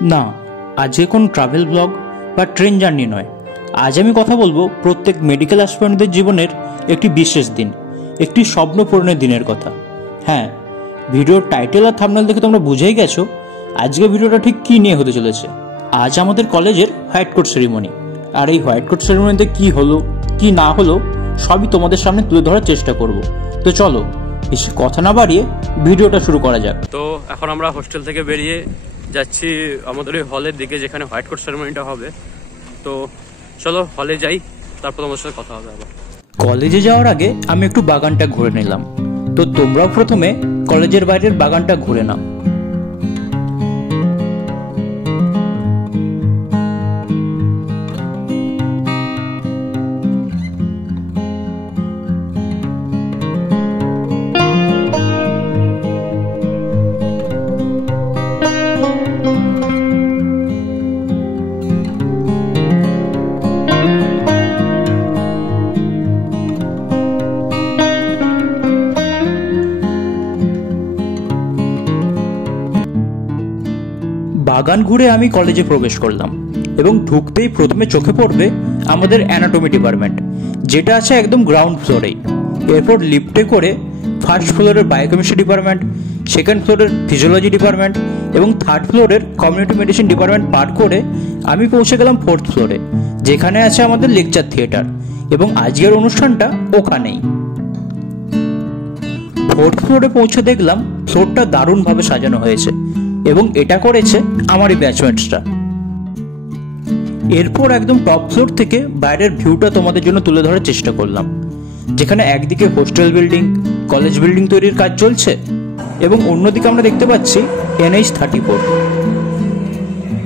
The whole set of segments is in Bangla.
না, আজকে কোন ট্রাভেল ব্লগ বা ট্রেন জার্নি নয়। আজ আমি কথা বলবো প্রত্যেক মেডিকেল অ্যাসপিরেন্টদের জীবনের একটি বিশেষ দিন, একটি স্বপ্ন পূরণের দিনের কথা। হ্যাঁ, ভিডিওর টাইটেল আর থাম্বনেল দেখে তোমরা বুঝেই গেছো আজকে ভিডিওটা ঠিক কী নিয়ে হতে চলেছে। আজ আমাদের কলেজের হোয়াইট কোট সেরিমনি, আর এই হোয়াইট কোট সেরিমনিতে কী হলো কি না হলো সবই তোমাদের সামনে তুলে ধরার চেষ্টা করব। তো চলো বেশি কথা না বাড়িয়ে ভিডিওটা শুরু করা যাক। তো এখন আমরা হোস্টেল থেকে বেরিয়ে যাচ্ছি আমাদের ওই হলের দিকে যেখানে হোয়াইট কোট সেরেমনিটা হবে। তো চলো হলে যাই, তারপর তোমার সাথে কথা হবে আবার। কলেজে যাওয়ার আগে আমি একটু বাগানটা ঘুরে নিলাম, তো তোমরাও প্রথমে কলেজের বাইরের বাগানটা ঘুরে নাও। বাগান ঘুরে আমি কলেজে প্রবেশ করলাম এবং ঢুকতেই প্রথমে চোখে পড়বে আমাদের অ্যানাটমি ডিপার্টমেন্ট, যেটা আছে একদম গ্রাউন্ড ফ্লোরেই। এরপর লিফটে করে ফার্স্ট ফ্লোরের বায়োকেমিস্ট্রি ডিপার্টমেন্ট, সেকেন্ড ফ্লোরের ফিজিওলজি ডিপার্টমেন্ট এবং থার্ড ফ্লোরের কমিউনিটি মেডিসিন ডিপার্টমেন্ট পার করে আমি পৌঁছে গেলাম ফোর্থ ফ্লোরে, যেখানে আছে আমাদের লেকচার থিয়েটার, এবং আজকের অনুষ্ঠানটা ওখানেই। ফোর্থ ফ্লোরে পৌঁছে দেখলাম ফ্লোরটা দারুণভাবে সাজানো হয়েছে এবং এটা করেছে আমারই ব্যাচমেটসরা। এরপর একদম টপ ফ্লোর থেকে বাইরের ভিউটা তোমাদের জন্য তুলে ধরার চেষ্টা করলাম, যেখানে একদিকে হোস্টেল বিল্ডিং, কলেজ বিল্ডিং তৈরির কাজ চলছে এবং অন্যদিকে আমরা দেখতে পাচ্ছি NH-34।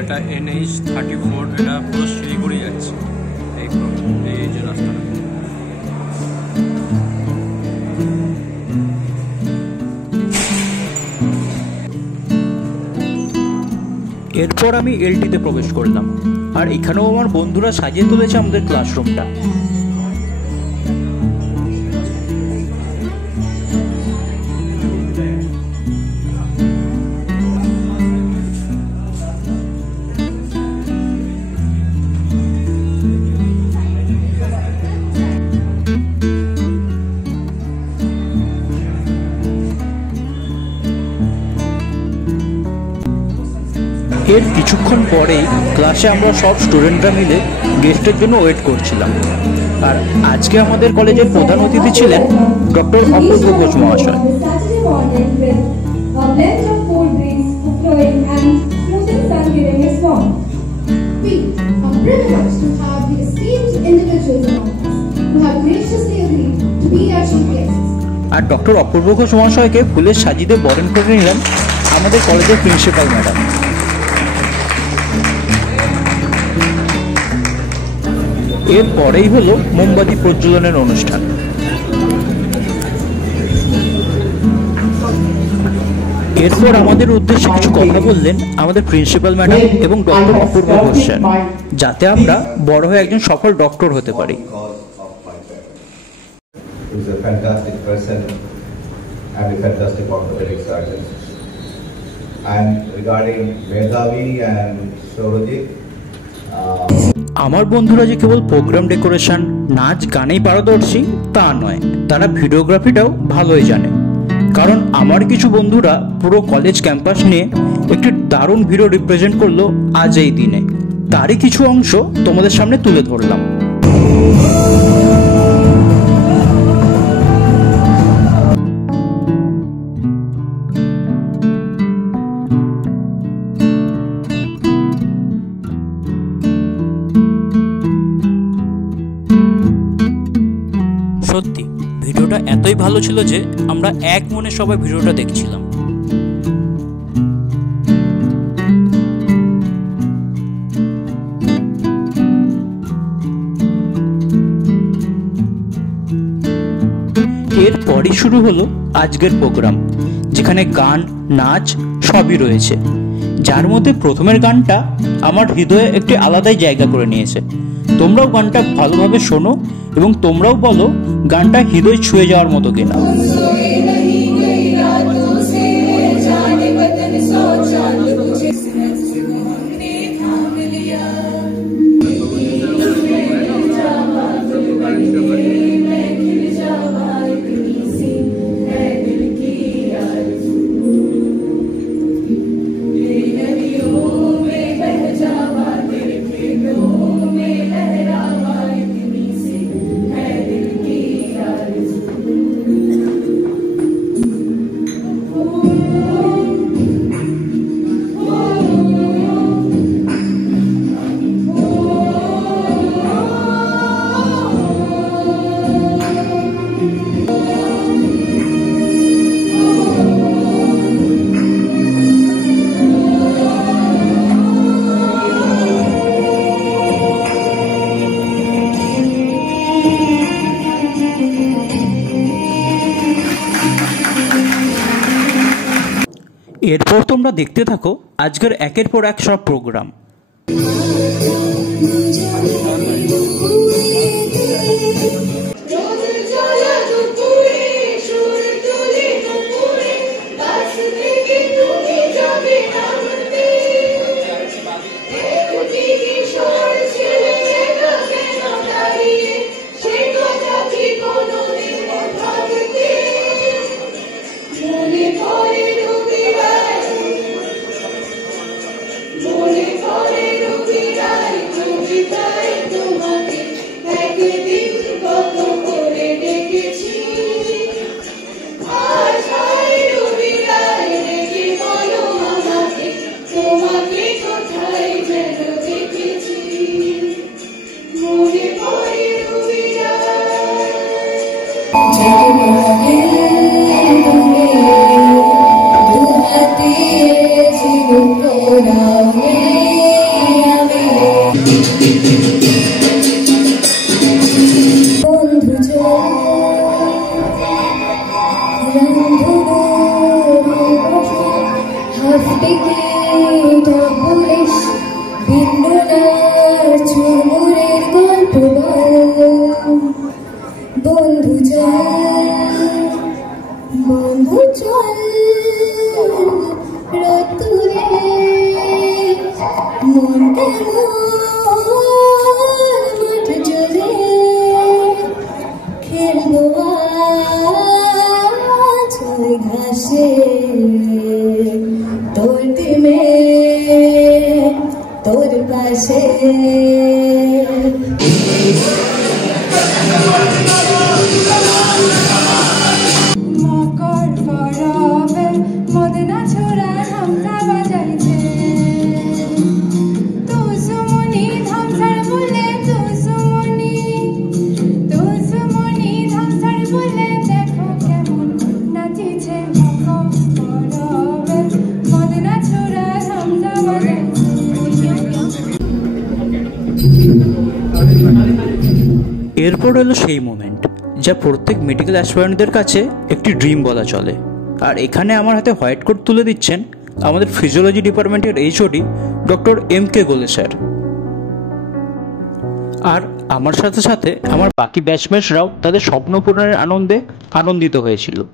এটা NH-34, এটা পুরো শিলিগুড়ি যাচ্ছে এই যে রাস্তাটা। এরপর আমি LT-তে প্রবেশ করলাম, আর এখানেও আমার বন্ধুরা সাজিয়ে তুলেছে আমাদের ক্লাসরুমটা। এর কিছুক্ষণ পরেই ক্লাসে আমরা সব স্টুডেন্টরা মিলে গেস্টের জন্য ওয়েট করছিলাম। আর আজকে আমাদের কলেজের প্রধান অতিথি ছিলেন ডক্টর অপূর্ব ঘোষ মহাশয়। আর ডক্টর অপূর্ব ঘোষ মহাশয়কে ফুলের সাজিয়ে বরণ করে নিলেন আমাদের কলেজের প্রিন্সিপাল ম্যাডাম। এরপরেই হলো মোমবাতি প্রজ্বলনের অনুষ্ঠান। এরপর আমাদের উদ্দেশ্যে কিছু কথা বললেন আমাদের প্রিন্সিপাল ম্যাডাম এবং ডক্টর অপূর্ব ঘোষ স্যার, যাতে আমরা বড় হয়ে একজন সফল ডক্টর হতে পারি। আমার বন্ধুরা যে কেবল প্রোগ্রাম ডেকোরেশন, নাচ গানেই পারদর্শী তা নয়, তারা ভিডিওগ্রাফিটাও ভালোই জানে। কারণ আমার কিছু বন্ধুরা পুরো কলেজ ক্যাম্পাস নিয়ে একটি দারুণ ভিডিও রিপ্রেজেন্ট করলো আজ এই দিনে। তারই কিছু অংশ তোমাদের সামনে তুলে ধরলাম। সত্যি ভিডিওটা এতই ভালো ছিল যে আমরা এক মনে সবাই ভিডিওটা দেখছিলাম। এরপরই শুরু হলো আজকের প্রোগ্রাম, যেখানে গান, নাচ সবই রয়েছে, যার মধ্যে প্রথমের গানটা আমার হৃদয়ে একটি আলাদাই জায়গা করে নিয়েছে। তোমরাও গানটা ভালোভাবে শোনো এবং তোমরাও বলো গানটা হৃদয় ছুঁয়ে যাওয়ার মতো কিনা। তোমরা দেখতে থাকো আজকের একের পর এক সব প্রোগ্রাম। এরপর হলো সেই মোমেন্ট যা প্রত্যেক মেডিকেল অ্যাসপিরেন্টদের কাছে একটি ড্রিম বলা চলে। আর এখানে আমার হাতে হোয়াইট কোট তুলে দিচ্ছেন আমাদের ফিজিওলজি ডিপার্টমেন্টের এইচওডি ডক্টর MK গোলে স্যার। আর আমার সাথে সাথে আমার বাকি ব্যাচমেটসরাও তাদের স্বপ্ন পূরণের আনন্দে আনন্দিত হয়েছিল।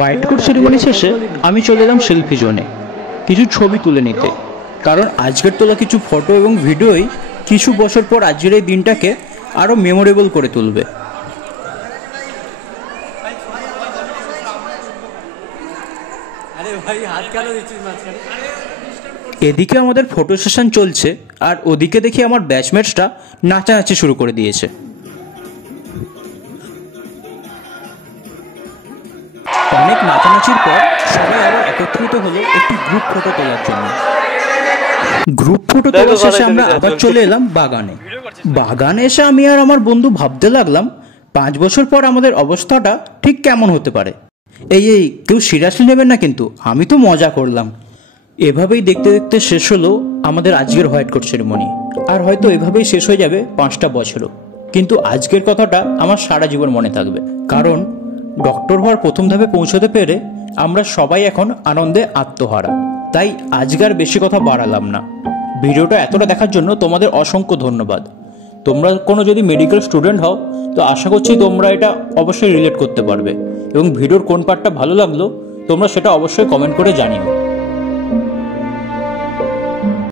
হোয়াইট কোট সেরিমনি শেষে আমি চলে এলাম সেলফি জোনে কিছু ছবি তুলে নিতে, কারণ আজকের তোলা কিছু ফটো এবং ভিডিওই কিছু বছর পর আজকের এই দিনটাকে আরও মেমোরেবল করে তুলবে। এদিকে আমাদের ফটো সেশন চলছে আর ওদিকে দেখি আমার ব্যাচমেটসটা নাচানাচি শুরু করে দিয়েছে। অনেক নাচানাচির পর সবাই আবার একত্রিত হলো একটি গ্রুপ ফটো তোলার জন্য। গ্রুপ ফটো তোলা শেষে আমরা আবার চলে এলাম বাগানে। বাগানে এসে আমি আর আমার বন্ধু ভাবতে লাগলাম 5 বছর পর আমাদের অবস্থাটা ঠিক কেমন হতে পারে। এই কেউ সিরিয়াসলি নেবেন না কিন্তু, আমি তো মজা করলাম। এভাবেই দেখতে দেখতে শেষ হলো আমাদের আজকের হোয়াইট কোট সেরিমনি, আর হয়তো এভাবেই শেষ হয়ে যাবে 5টা বছরও। কিন্তু আজকের কথাটা আমার সারা জীবন মনে থাকবে, কারণ ডক্টর হওয়ার প্রথম ধাপে পৌঁছতে পেরে আমরা সবাই এখন আনন্দে আত্মহারা। তাই আজকের বেশি কথা বাড়ালাম না। ভিডিওটা এতটা দেখার জন্য তোমাদের অসংখ্য ধন্যবাদ। তোমরা কোনো যদি মেডিকেল স্টুডেন্ট হও তো আশা করছি তোমরা এটা অবশ্যই রিলেট করতে পারবে, এবং ভিডিওর কোন পার্টটা ভালো লাগলো তোমরা সেটা অবশ্যই কমেন্ট করে জানিও।